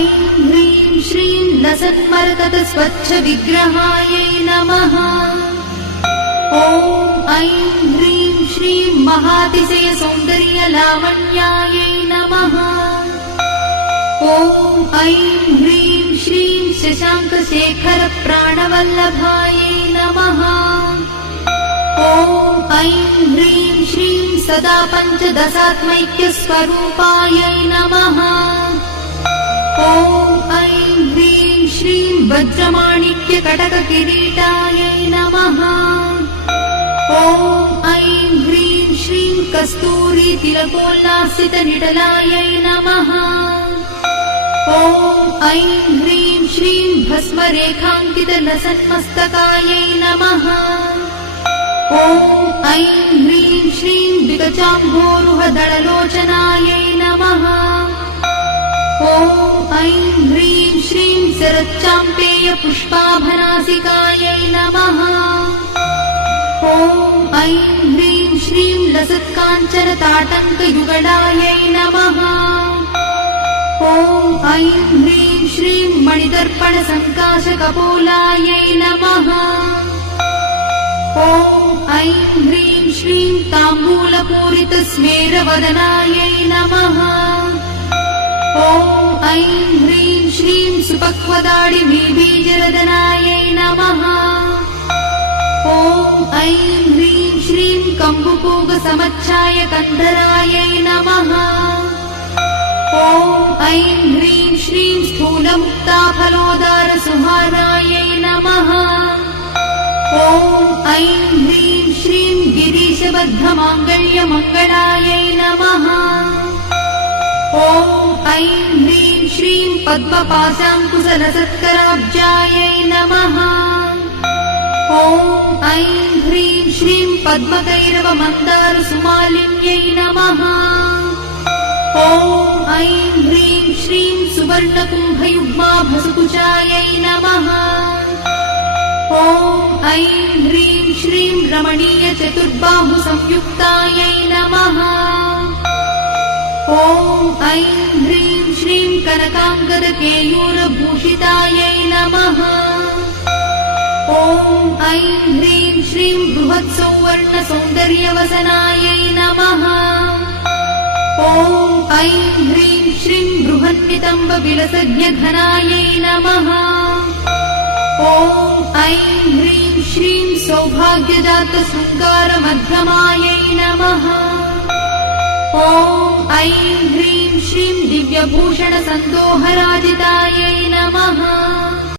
ऐं ह्रीं श्रीं लसन्मरकत स्वच्छ विग्रहायै नमः। ॐ ऐं ह्रीं श्रीं महातिशय सौन्दर्य लावण्यायै नमः। ॐ ऐं ह्रीं श्रीं शशांक शेखर प्राणवल्लभायै नमः। ॐ ऐं ह्रीं श्रीं सदा पञ्चदशात्मैक्य स्वरूपायै नमः। ॐ ऐं ह्रीं श्रीं वज्रमाणिक्य कटक किरीटायै नमः। ॐ ऐं ह्रीं श्रीं कस्तूरी तिलकोल्लासित निडलायै नमः। ॐ ऐं ह्रीं श्रीं भस्मरेखाङ्कित लसन्मस्तकायै नमः। ॐ ऐं ह्रीं श्रीं विकचाम्भोरुह दळलोचनायै नमः। ॐ ऐं ह्रीं श्रीं शरच्चाम्पेय पुष्पाभनासिकायै नमः। ॐ ऐं ह्रीं श्रीं लसत्काञ्चन ताटङ्कयुगलायै नमः। ॐ ऐं ह्रीं श्रीं मणिदर्पण सङ्काशकपोलायै नमः। ॐ ऐं ह्रीं श्रीं ताम्बूलपूरित स्मेरवदनायै नमः। ॐ ऐं ह्रीं श्रीं सुपक्वदाडिमीबीजरदनायै नमः। ॐ ऐं ह्रीं श्रीं कम्बुपूगसमच्छाय कन्धरायै नमः। ॐ ऐं ह्रीं श्रीं स्थूलमुक्ताफलोदारसुहानायै नमः। ॐ ऐं ह्रीं श्रीं गिरीशबद्धमाङ्गल्यमङ्गलायै नमः। ॐ ऐं ह्रीं श्रीं पद्मपाशाङ्कुशलसत्कराब्जायै नमः। ॐ ऐं ह्रीं श्रीं पद्मकैरवमन्दारसुमालिन्यै नमः। ॐ ऐं ह्रीं श्रीं सुवर्णकुम्भयुग्माभसकुचायै नमः। ॐ ऐं ह्रीं श्रीं रमणीयचतुर्बाहुसंयुक्तायै नमः। ॐ ऐं ह्रीं श्रीं कनकाङ्गदकेयूरभूषितायै नमः। ॐ ऐं ह्रीं श्रीं बृहत्सौवर्णसौन्दर्यवसनायै नमः। ॐ ऐं ह्रीं श्रीं बृहन्नितम्बविलसज्ञघनायै नमः। ॐ ऐं ह्रीं श्रीं सौभाग्यजातशृङ्गारमध्यमायै नमः। ॐ ऐं ह्रीं श्रीं दिव्यभूषणसन्दोहरा